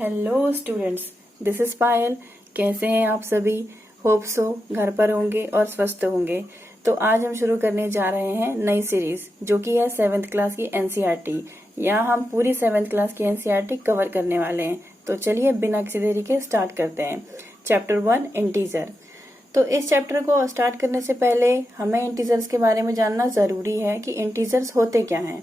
Hello students, this is पायल। कैसे हैं आप सभी? होप सो घर पर होंगे और स्वस्थ होंगे। तो आज हम शुरू करने जा रहे हैं नई सीरीज जो कि है 7th क्लास की एनसीईआरटी। यहाँ हम पूरी 7th क्लास की एनसीईआरटी कवर करने वाले हैं। तो चलिए बिना किसी देरी के स्टार्ट करते हैं। Chapter 1 integer. तो इस चैप्टर को स्टार्ट करने से पहले हमें इंटीजर्स के बारे में जानना जरूरी है कि इंटीजर्स होते क्या हैं।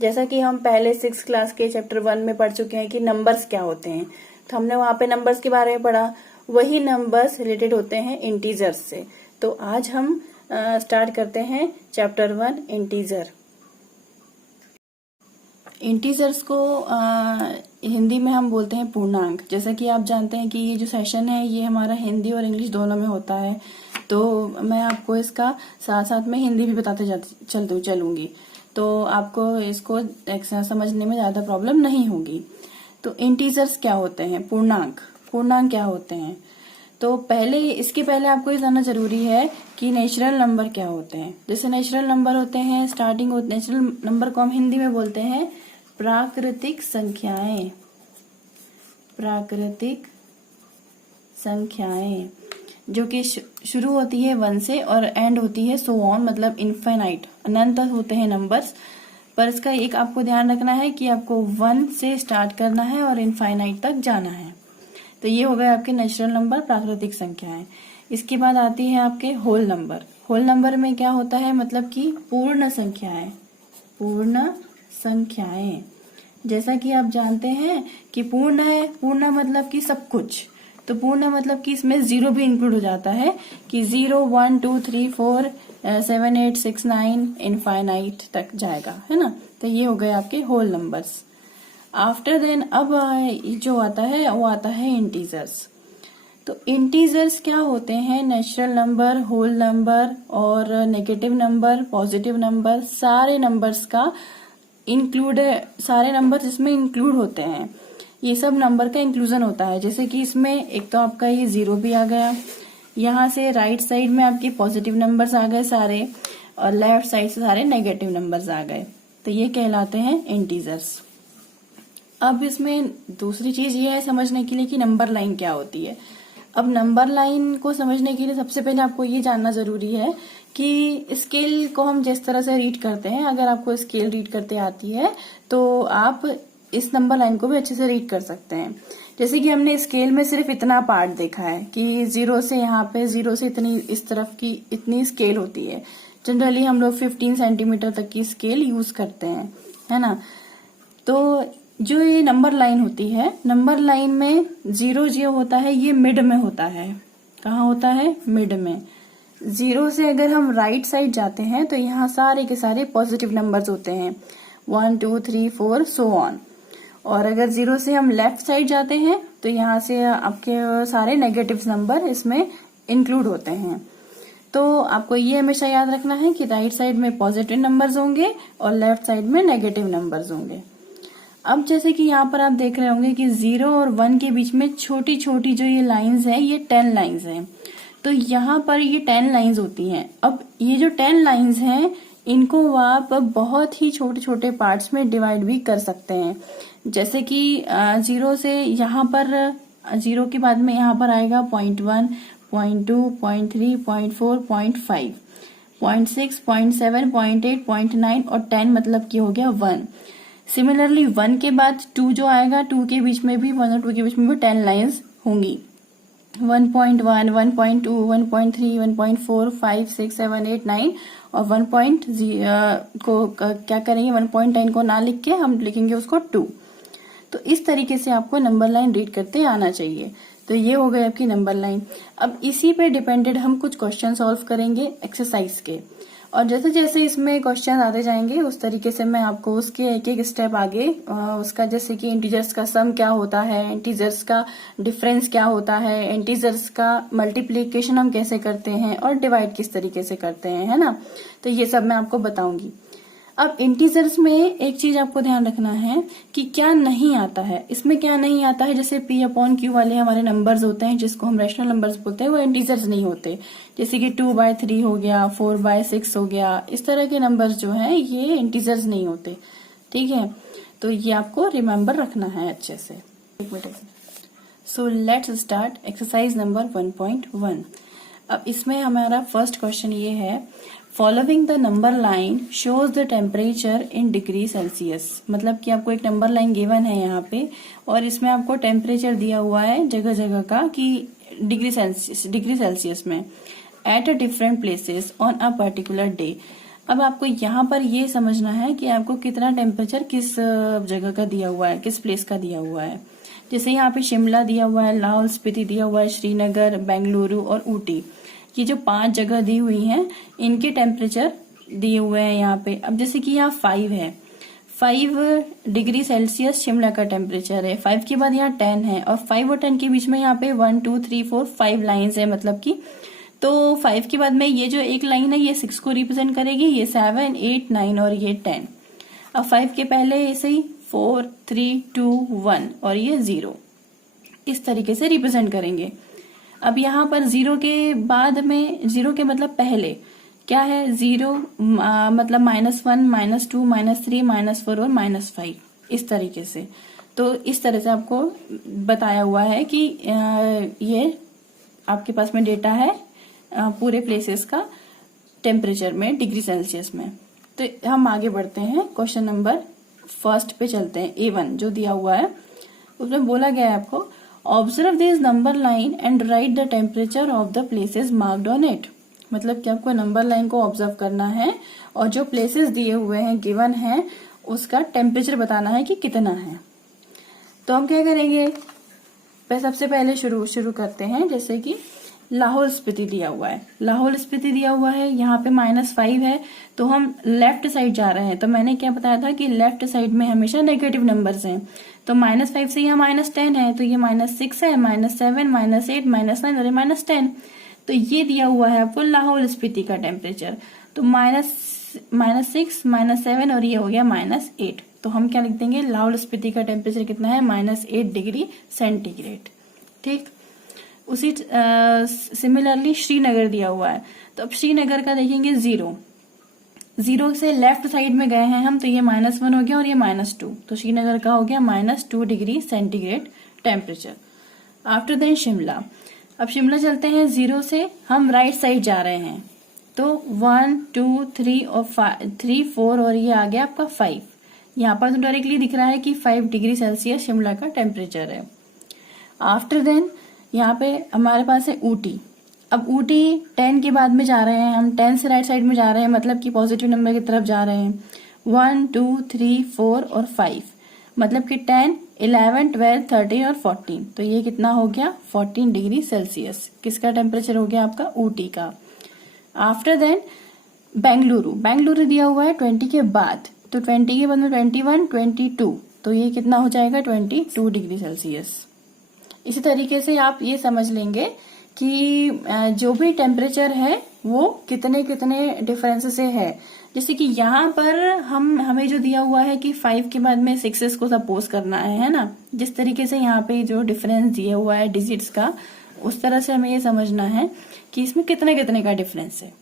जैसा कि हम पहले 6th क्लास के चैप्टर 1 में पढ़ चुके हैं कि नंबर्स क्या होते हैं, तो हमने वहां पे नंबर्स के बारे में पढ़ा। वही नंबर्स रिलेटेड होते हैं इंटीजर्स से। तो आज हम स्टार्ट करते हैं चैप्टर 1 इंटीजर। इंटीजर्स को हिंदी में हम बोलते हैं पूर्णांक। जैसा कि आप जानते हैं कि ये जो सेशन है ये हमारा हिंदी और इंग्लिश दोनों में होता है, तो मैं आपको इसका साथ साथ में हिंदी भी बताते चलूंगी, तो आपको इसको समझने में ज्यादा प्रॉब्लम नहीं होगी। तो इंटीजर्स क्या होते हैं? पूर्णांक क्या होते हैं? तो इसके पहले आपको ये जानना जरूरी है कि नेचुरल नंबर क्या होते हैं। जैसे नेचुरल नंबर होते हैं, नेचुरल नंबर को हम हिंदी में बोलते हैं प्राकृतिक संख्याएं। प्राकृतिक संख्याएं जो कि शुरू होती है 1 से और एंड होती है सो ऑन, मतलब इनफाइनाइट, अनंत होते हैं नंबर्स। पर इसका एक आपको ध्यान रखना है कि आपको 1 से स्टार्ट करना है और इनफाइनाइट तक जाना है। तो ये हो गए आपके नेचुरल नंबर, प्राकृतिक संख्याएं। इसके बाद आती है आपके होल नंबर। होल नंबर में क्या होता है? मतलब कि पूर्ण संख्याएं। पूर्ण संख्याएं जैसा कि आप जानते हैं कि पूर्ण है, पूर्ण मतलब कि सब कुछ। तो पूर्ण मतलब कि इसमें जीरो भी इंक्लूड हो जाता है कि 0, 1, 2, 3, 4, 7, 8, 6, 9 इनफाइनाइट तक जाएगा, है ना। तो ये हो गए आपके होल नंबर्स। आफ्टर देन अब जो आता है वो आता है इंटीजर्स। तो इंटीजर्स क्या होते हैं? नेचुरल नंबर, होल नंबर और नेगेटिव नंबर, पॉजिटिव नंबर, सारे नंबर्स का सारे नंबर्स इसमें इंक्लूड होते हैं। ये सब नंबर का इंक्लूजन होता है। जैसे कि इसमें एक तो आपका ये 0 भी आ गया, यहाँ से राइट साइड में आपके पॉजिटिव नंबर्स आ गए सारे, और लेफ्ट साइड से सारे नेगेटिव नंबर्स आ गए। तो ये कहलाते हैं इंटीजर्स। अब इसमें दूसरी चीज ये है समझने के लिए कि नंबर लाइन क्या होती है। अब नंबर लाइन को समझने के लिए सबसे पहले आपको ये जानना जरूरी है कि स्केल को हम जिस तरह से रीड करते हैं, अगर आपको स्केल रीड करते आती है तो आप इस नंबर लाइन को भी अच्छे से रीड कर सकते हैं। जैसे कि हमने स्केल में सिर्फ इतना पार्ट देखा है कि 0 से यहाँ पे 0 से इतनी इस तरफ की इतनी स्केल होती है। जनरली हम लोग 15 सेंटीमीटर तक की स्केल यूज करते हैं, है ना। तो जो ये नंबर लाइन होती है, नंबर लाइन में 0 जो होता है ये मिड में होता है। कहाँ होता है? मिड में। 0 से अगर हम राइट साइड जाते हैं तो यहाँ सारे के सारे पॉजिटिव नंबर्स होते हैं, 1, 2, 3, 4 सो ऑन। और अगर 0 से हम लेफ्ट साइड जाते हैं तो यहाँ से आपके सारे नेगेटिव नंबर इसमें इंक्लूड होते हैं। तो आपको ये हमेशा याद रखना है कि राइट साइड में पॉजिटिव नंबर्स होंगे और लेफ्ट साइड में नेगेटिव नंबर्स होंगे। अब जैसे कि यहाँ पर आप देख रहे होंगे कि 0 और 1 के बीच में छोटी छोटी जो ये लाइंस है ये 10 लाइंस हैं। तो यहाँ पर ये 10 लाइंस होती हैं। अब ये जो 10 लाइंस हैं इनको आप बहुत ही छोटे छोटे पार्ट्स में डिवाइड भी कर सकते हैं। जैसे कि 0 से यहाँ पर 0 के बाद में यहाँ पर आएगा 0.1, 0.2, 0.3, 0.4, 0.5, 0.6, 0.7, 0.8, 0.9 और 10 मतलब कि हो गया 1। सिमिलरली 1 के बाद 2 जो आएगा, 2 के बीच में भी 1 और 2 के बीच में भी 10 लाइंस होंगी। 1.1, 1.2, 1.3, 1.4, 5, 6, 7, 8, 9 और 1.0 को क्या करेंगे? 1.10 को ना लिख के हम लिखेंगे उसको 2। तो इस तरीके से आपको नंबर लाइन रीड करते आना चाहिए। तो ये हो गई आपकी नंबर लाइन। अब इसी पे डिपेंडेड हम कुछ क्वेश्चन सॉल्व करेंगे एक्सरसाइज के, और जैसे जैसे इसमें क्वेश्चन आते जाएंगे उस तरीके से मैं आपको उसके एक एक स्टेप आगे उसका, जैसे कि इंटीजर्स का सम क्या होता है, इंटीजर्स का डिफरेंस क्या होता है, इंटीजर्स का मल्टीप्लीकेशन हम कैसे करते हैं और डिवाइड किस तरीके से करते हैं, है ना। तो ये सब मैं आपको बताऊंगी। अब इंटीजर्स में एक चीज आपको ध्यान रखना है कि क्या नहीं आता है। इसमें क्या नहीं आता है? जैसे P/Q वाले हमारे नंबर्स होते हैं जिसको हम रैशनल नंबर्स बोलते हैं, वो इंटीजर्स नहीं होते। जैसे कि 2/3 हो गया, 4/6 हो गया, इस तरह के नंबर्स जो हैं ये इंटीजर्स नहीं होते। ठीक है, तो ये आपको रिमेम्बर रखना है अच्छे से। So let's start exercise number 1.1। अब इसमें हमारा फर्स्ट क्वेश्चन ये है, following the number line shows the temperature in degree Celsius. मतलब कि आपको एक नंबर लाइन गिवन है यहाँ पे और इसमें आपको टेम्परेचर दिया हुआ है जगह जगह का कि डिग्री सेल्सियस में at different places on a particular day. अब आपको यहाँ पर ये समझना है कि आपको कितना टेम्परेचर किस जगह का दिया हुआ है, किस प्लेस का दिया हुआ है। जैसे यहाँ पे शिमला दिया हुआ है, लाहौल स्पीति दिया हुआ है, श्रीनगर, बेंगलुरु और ऊटी, ये जो 5 जगह दी हुई हैं इनके टेम्परेचर दिए हुए हैं यहाँ पे। अब जैसे कि यहाँ 5 है, 5 डिग्री सेल्सियस शिमला का टेम्परेचर है। 5 के बाद यहाँ 10 है और 5 और 10 के बीच में यहाँ पे 1 2 3 4 5 लाइन्स है। मतलब कि तो 5 के बाद में ये जो एक लाइन है ये 6 को रिप्रेजेंट करेगी, ये 7 8 9 और ये 10। अब 5 के पहले ऐसे ही 4 3 2 1 और ये 0, इस तरीके से रिप्रेजेंट करेंगे। अब यहाँ पर 0 के बाद में, 0 के मतलब पहले क्या है, 0 मतलब -1 -2 -3 -4 और -5, इस तरीके से। तो इस तरह से आपको बताया हुआ है कि ये आपके पास में डेटा है पूरे प्लेसेस का टेम्परेचर में डिग्री सेल्सियस में। तो हम आगे बढ़ते हैं, क्वेश्चन नंबर फर्स्ट पे चलते हैं। A1 जो दिया हुआ है उसमें बोला गया है आपको, observe this number line and right the temperature of the places marked on it. मतलब कि आपको नंबर लाइन को ऑब्जर्व करना है और जो प्लेसेस दिए हुए हैं, गिवन है, उसका टेम्परेचर बताना है कि कितना है। तो हम क्या करेंगे, सबसे पहले शुरू करते हैं। जैसे कि लाहौल स्पीति दिया हुआ है, लाहौल स्पीति दिया हुआ है, यहाँ पे -5 है, तो हम लेफ्ट साइड जा रहे हैं। तो मैंने क्या बताया था कि लेफ्ट साइड में हमेशा नेगेटिव नंबर्स हैं। तो -5 से यहाँ -10 है, तो ये -6 है, -7 -8 -9 और -10। तो ये दिया हुआ है आपको लाहौल स्पीति का टेम्परेचर। तो -6 -7 और ये हो गया -8। तो हम क्या लिख देंगे, लाहौल स्पीति का टेम्परेचर कितना है, -8 डिग्री सेंटीग्रेड। ठीक, उसी सिमिलरली श्रीनगर दिया हुआ है। तो अब श्रीनगर का देखेंगे 0 से लेफ्ट साइड में गए हैं हम, तो ये -1 हो गया और ये -2, तो श्रीनगर का हो गया -2 degree centigrade temperature. After then Shimla. अब शिमला चलते हैं, 0 से हम राइट साइड जा रहे हैं, तो 1 2 3 और 3 4 और ये आ गया आपका 5। यहाँ पर तो डायरेक्टली दिख रहा है कि 5 डिग्री सेल्सियस शिमला का टेम्परेचर है। आफ्टर देन यहाँ पे हमारे पास है ऊटी। अब ऊटी 10 के बाद में जा रहे हैं हम, 10 से राइट साइड में जा रहे हैं, मतलब कि पॉजिटिव नंबर की तरफ जा रहे हैं। 1 2 3 4 और 5, मतलब कि 10 11 12 13 और 14। तो ये कितना हो गया, 14 डिग्री सेल्सियस किसका टेम्परेचर हो गया, आपका ऊटी का। आफ्टर देन बेंगलुरु दिया हुआ है 20 के बाद, तो 20 के बाद में 21 22, तो ये कितना हो जाएगा, 22 डिग्री सेल्सियस। इसी तरीके से आप ये समझ लेंगे कि जो भी टेम्परेचर है वो कितने डिफरेंस से है। जैसे कि यहाँ पर हमें जो दिया हुआ है कि 5 के बाद में 6 को सपोज करना है ना, जिस तरीके से यहाँ पे जो डिफरेंस दिया हुआ है डिजिट्स का, उस तरह से हमें ये समझना है कि इसमें कितने का डिफरेंस है।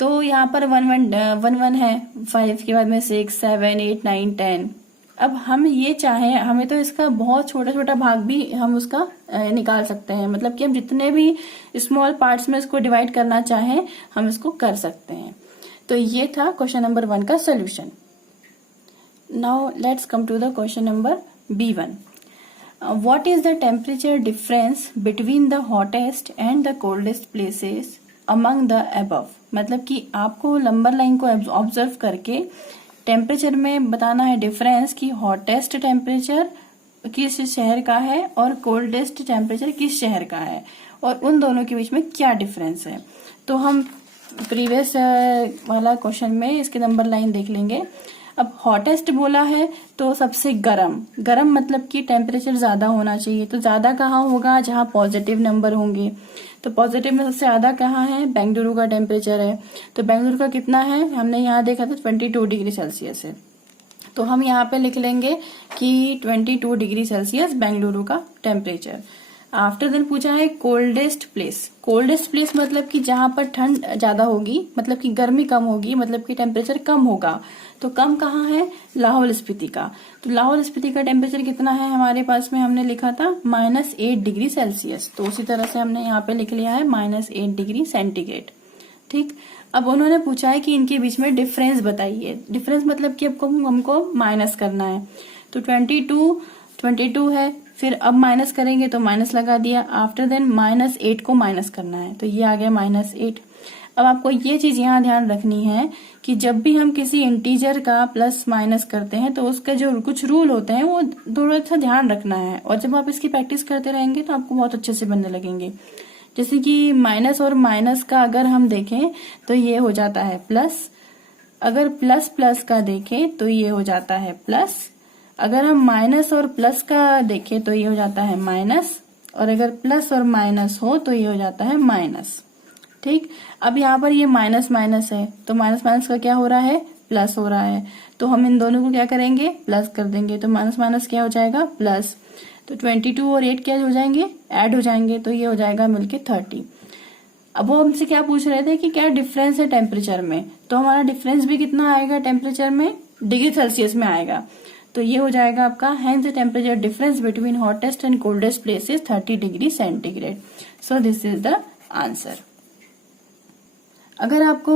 तो यहाँ पर 1 है, 5 के बाद में 6 7 8 9 10। अब हम ये चाहें, हमें तो इसका बहुत छोटा भाग भी हम उसका निकाल सकते हैं। मतलब कि हम जितने भी स्मॉल पार्ट्स में इसको डिवाइड करना चाहें हम इसको कर सकते हैं। तो ये था क्वेश्चन नंबर 1 का solution. Now let's come to the question number B1। What is the temperature difference between the hottest and the coldest places among the above. मतलब कि आपको नंबर लाइन को ऑब्जर्व करके टेम्परेचर में बताना है डिफरेंस कि हॉटेस्ट टेम्परेचर किस शहर का है और कोल्डेस्ट टेम्परेचर किस शहर का है, और उन दोनों के बीच में क्या डिफरेंस है। तो हम प्रीवियस वाला क्वेश्चन में इसके नंबर लाइन देख लेंगे। अब हॉटेस्ट बोला है तो सबसे गरम मतलब कि टेम्परेचर ज्यादा होना चाहिए। तो ज्यादा कहाँ होगा, जहाँ पॉजिटिव नंबर होंगे। तो पॉजिटिव में सबसे ज्यादा कहाँ है, बेंगलुरु का टेम्परेचर है। तो बेंगलुरु का कितना है, हमने यहाँ देखा था 22 डिग्री सेल्सियस है। तो हम यहाँ पे लिख लेंगे कि 22 डिग्री सेल्सियस बेंगलुरु का टेम्परेचर। आफ्टर देन पूछा है कोल्डेस्ट प्लेस। कोल्डेस्ट प्लेस मतलब कि जहां पर ठंड ज्यादा होगी, मतलब कि गर्मी कम होगी, मतलब कि टेम्परेचर कम होगा। तो कम कहाँ है? लाहौल स्पीति का। तो लाहौल स्पीति का टेम्परेचर कितना है हमारे पास में? हमने लिखा था -8 डिग्री सेल्सियस। तो उसी तरह से हमने यहाँ पे लिख लिया है -8 डिग्री सेंटीग्रेड। ठीक। अब उन्होंने पूछा है कि इनके बीच में डिफरेंस बताइए। डिफरेंस मतलब कि हमको माइनस करना है। तो 22 है, फिर अब माइनस करेंगे तो माइनस लगा दिया। आफ्टर देन -8 को माइनस करना है, तो ये आ गया -8। अब आपको ये चीज यहाँ ध्यान रखनी है कि जब भी हम किसी इंटीजर का प्लस माइनस करते हैं तो उसका जो कुछ रूल होते हैं वो थोड़ा सा ध्यान रखना है, और जब आप इसकी प्रैक्टिस करते रहेंगे तो आपको बहुत अच्छे से बनने लगेंगे। जैसे कि माइनस और माइनस का अगर हम देखें तो ये हो जाता है प्लस, अगर प्लस प्लस का देखें तो ये हो जाता है प्लस, अगर हम माइनस और प्लस का देखें तो ये हो जाता है माइनस, और अगर प्लस और माइनस हो तो ये हो जाता है माइनस। ठीक। अब यहाँ पर ये माइनस माइनस है, तो माइनस माइनस का क्या हो रहा है? प्लस हो रहा है। तो हम इन दोनों को क्या करेंगे? प्लस कर देंगे। तो माइनस माइनस क्या हो जाएगा? प्लस। तो 22 और 8 क्या हो जाएंगे? ऐड हो जाएंगे। तो ये हो जाएगा मिलके 30। अब वो हमसे क्या पूछ रहे थे कि क्या डिफरेंस है टेम्परेचर में, तो हमारा डिफरेंस भी कितना आएगा टेम्परेचर में? डिग्री सेल्सियस में आएगा। तो ये हो जाएगा आपका hence the temperature difference between hottest and coldest places 30 degree centigrade. So this is the answer. अगर आपको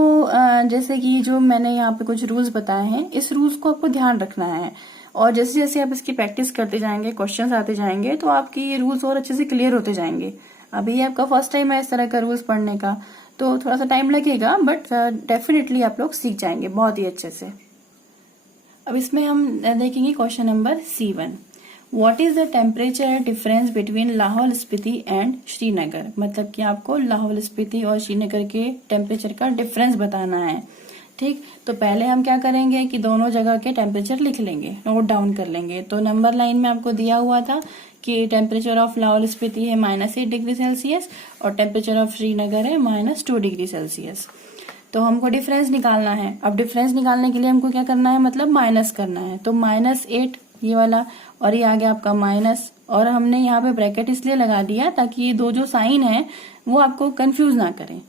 जैसे कि जो मैंने यहाँ पे कुछ रूल्स बताए हैं, इस रूल्स को आपको ध्यान रखना है, और जैसे जैसे आप इसकी प्रैक्टिस करते जाएंगे, क्वेश्चंस आते जाएंगे, तो आपकी ये रूल्स और अच्छे से क्लियर होते जाएंगे। अभी आपका फर्स्ट टाइम है इस तरह का रूल्स पढ़ने का, तो थोड़ा सा टाइम लगेगा, बट डेफिनेटली आप लोग सीख जाएंगे बहुत ही अच्छे से। अब इसमें हम देखेंगे question number C1। What is the temperature difference between Lahaul Spiti and Srinagar. मतलब कि आपको लाहौल स्पीति और श्रीनगर के टेम्परेचर का डिफरेंस बताना है। ठीक। तो पहले हम क्या करेंगे कि दोनों जगह के टेम्परेचर लिख लेंगे, नोट डाउन कर लेंगे। तो नंबर लाइन में आपको दिया हुआ था कि टेम्परेचर ऑफ लाहौल स्पीति है -8 डिग्री सेल्सियस और टेम्परेचर ऑफ श्रीनगर है -2 डिग्री सेल्सियस। तो हमको डिफरेंस निकालना है। अब डिफरेंस निकालने के लिए हमको क्या करना है? मतलब माइनस करना है। तो -8 ये वाला, और ये आ गया आपका माइनस, और हमने यहाँ पे ब्रैकेट इसलिए लगा दिया ताकि ये दो जो साइन है वो आपको कंफ्यूज ना करें,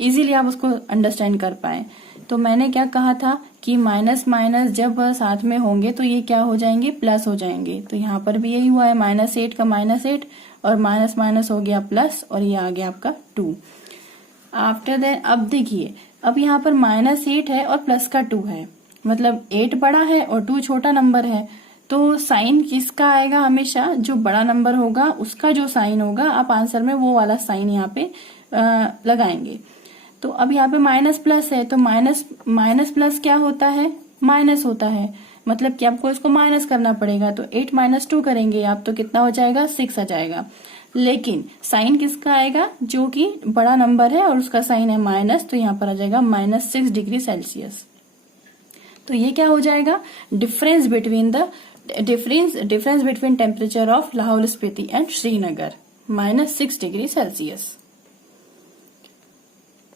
इजीली आप उसको अंडरस्टैंड कर पाए। तो मैंने क्या कहा था कि माइनस माइनस जब साथ में होंगे तो ये क्या हो जाएंगे? प्लस हो जाएंगे। तो यहाँ पर भी यही हुआ है, -8 का -8 और माइनस माइनस हो गया प्लस, और ये आ गया आपका 2। आफ्टर देन अब देखिए, अब यहाँ पर -8 है और प्लस का 2 है, मतलब 8 बड़ा है और 2 छोटा नंबर है। तो साइन किसका आएगा? हमेशा जो बड़ा नंबर होगा उसका जो साइन होगा, आप आंसर में वो वाला साइन यहाँ पे लगाएंगे। तो अब यहाँ पे माइनस प्लस है, तो माइनस प्लस क्या होता है? माइनस होता है, मतलब कि आपको इसको माइनस करना पड़ेगा। तो 8 - 2 करेंगे आप, तो कितना हो जाएगा? 6 आ जाएगा। लेकिन साइन किसका आएगा? जो कि बड़ा नंबर है और उसका साइन है माइनस, तो यहाँ पर आ जाएगा -6 डिग्री सेल्सियस। तो ये क्या हो जाएगा? Difference between temperature of Lahaul Spiti and Srinagar -6 degree Celsius.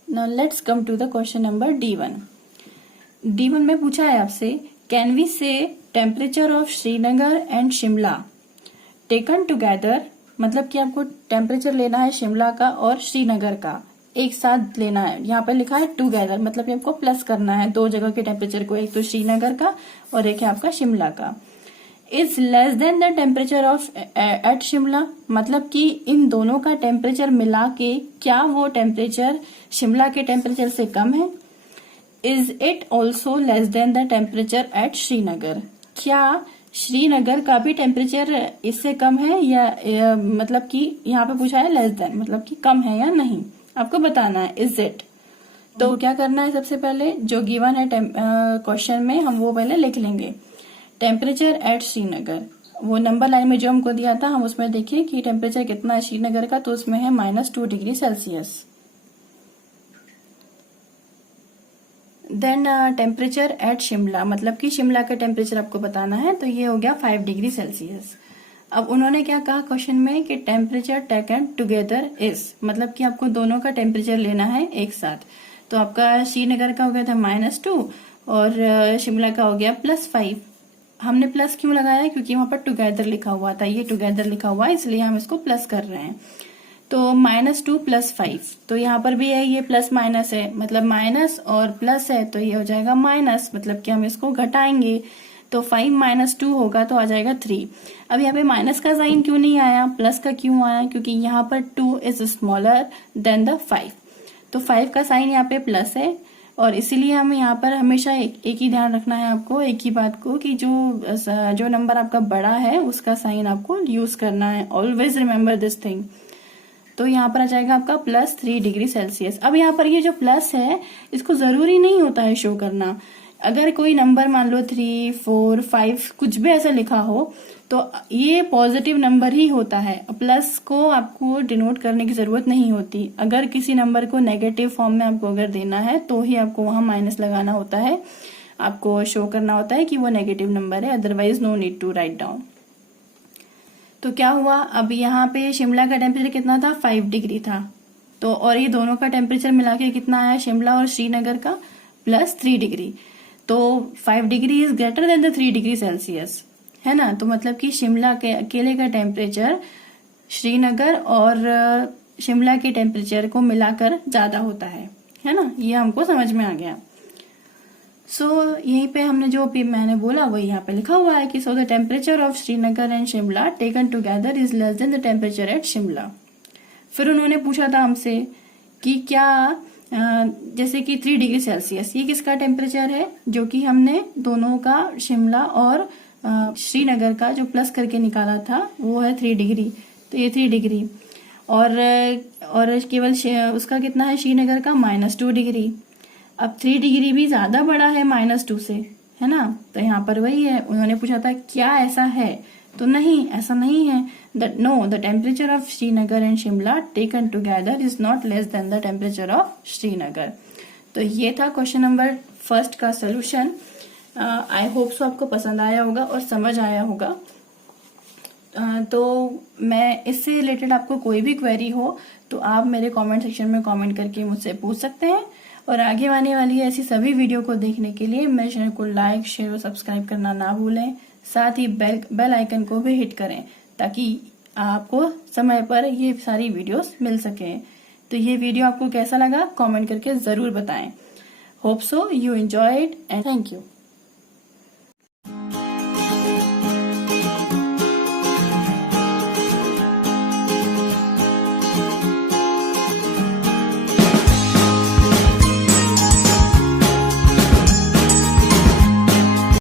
Now let's come to the question number D1। D1 में पूछा है आपसे, can we say temperature of Srinagar and Shimla taken together. मतलब कि आपको टेम्परेचर लेना है शिमला का और श्रीनगर का, एक साथ लेना है। यहाँ पे लिखा है टुगेदर, मतलब कि आपको प्लस करना है दो जगह के टेम्परेचर को, एक तो श्रीनगर का और एक है आपका शिमला का। Is less than the temperature of at Shimla, मतलब कि इन दोनों का टेम्परेचर मिला के क्या वो टेम्परेचर शिमला के टेम्परेचर से कम है। Is it also less than the temperature at Srinagar, क्या श्रीनगर का भी टेम्परेचर इससे कम है या मतलब कि यहाँ पे पूछा है लेस देन, मतलब कि कम है या नहीं, आपको बताना है इज इट। तो क्या करना है? सबसे पहले जो गिवन है क्वेश्चन में हम वो पहले लिख लेंगे। टेम्परेचर एट श्रीनगर, वो नंबर लाइन में जो हमको दिया था हम उसमें देखिए कि टेम्परेचर कितना है श्रीनगर का, तो उसमें है -2 degree Celsius. Then temperature at Shimla, मतलब कि शिमला का टेम्परेचर आपको बताना है, तो ये हो गया 5 डिग्री सेल्सियस। अब उन्होंने क्या कहा क्वेश्चन में कि टेम्परेचर टेकन टुगेदर इज, मतलब कि आपको दोनों का टेम्परेचर लेना है एक साथ। तो आपका श्रीनगर का हो गया था -2 और शिमला का हो गया +5। हमने प्लस क्यों लगाया, क्योंकि वहां पर टुगेदर लिखा हुआ था, ये टुगेदर लिखा हुआ है इसलिए हम इसको प्लस कर रहे हैं। तो -2 + 5, तो यहाँ पर भी है, ये प्लस माइनस है, मतलब माइनस और प्लस है तो ये हो जाएगा माइनस, मतलब कि हम इसको घटाएंगे। तो 5 - 2 होगा तो आ जाएगा 3। अब यहाँ पे माइनस का साइन क्यों नहीं आया, प्लस का क्यों आया, क्योंकि यहाँ पर 2 इज स्मॉलर देन द 5। तो 5 का साइन यहाँ पे प्लस है, और इसीलिए हम यहाँ पर हमेशा एक ही ध्यान रखना है आपको, एक ही बात को, कि जो नंबर आपका बड़ा है उसका साइन आपको यूज करना है। Always remember this thing. तो यहाँ पर आ जाएगा आपका +3 डिग्री सेल्सियस। अब यहाँ पर ये जो प्लस है इसको जरूरी नहीं होता है शो करना। अगर कोई नंबर मान लो 3, 4, 5 कुछ भी ऐसा लिखा हो तो ये पॉजिटिव नंबर ही होता है, प्लस को आपको डिनोट करने की जरूरत नहीं होती। अगर किसी नंबर को नेगेटिव फॉर्म में आपको अगर देना है तो ही आपको वहां माइनस लगाना होता है, आपको शो करना होता है कि वो नेगेटिव नंबर है, otherwise no need to write down. तो क्या हुआ, अब यहाँ पे शिमला का टेम्परेचर कितना था, 5 डिग्री था। तो और ये दोनों का टेम्परेचर मिला के कितना आया, शिमला और श्रीनगर का, +3 डिग्री। तो 5 degree is greater than the 3 degree Celsius, है ना। तो मतलब कि शिमला के अकेले का टेम्परेचर श्रीनगर और शिमला के टेम्परेचर को मिलाकर ज्यादा होता है ना। ये हमको समझ में आ गया। सो यहीं पे हमने जो भी मैंने बोला वो यहाँ पे लिखा हुआ है कि so the temperature of Srinagar and Shimla taken together is less than the temperature at Shimla. फिर उन्होंने पूछा था हमसे कि क्या जैसे कि 3 डिग्री सेल्सियस ये किसका टेम्परेचर है, जो कि हमने दोनों का शिमला और श्रीनगर का जो प्लस करके निकाला था वो है 3 डिग्री। तो ये 3 डिग्री और केवल उसका कितना है श्रीनगर का, -2 डिग्री। अब 3 डिग्री भी ज्यादा बड़ा है -2 से, है ना। तो यहाँ पर वही है, उन्होंने पूछा था क्या ऐसा है, तो नहीं, ऐसा नहीं है। No, the temperature of Srinagar and Shimla taken together is not less than the temperature of Srinagar. तो ये था क्वेश्चन नंबर 1 का सोल्यूशन। आई होप सो आपको पसंद आया होगा और समझ आया होगा। तो मैं इससे रिलेटेड आपको कोई भी क्वेरी हो तो आप मेरे कमेंट सेक्शन में कमेंट करके मुझसे पूछ सकते हैं। और आगे आने वाली ऐसी सभी वीडियो को देखने के लिए मेरे चैनल को लाइक, शेयर और सब्सक्राइब करना ना भूलें। साथ ही बेल आइकन को भी हिट करें ताकि आपको समय पर ये सारी वीडियोस मिल सके। तो ये वीडियो आपको कैसा लगा कमेंट करके जरूर बताएं। Hope so you enjoy it and thank you.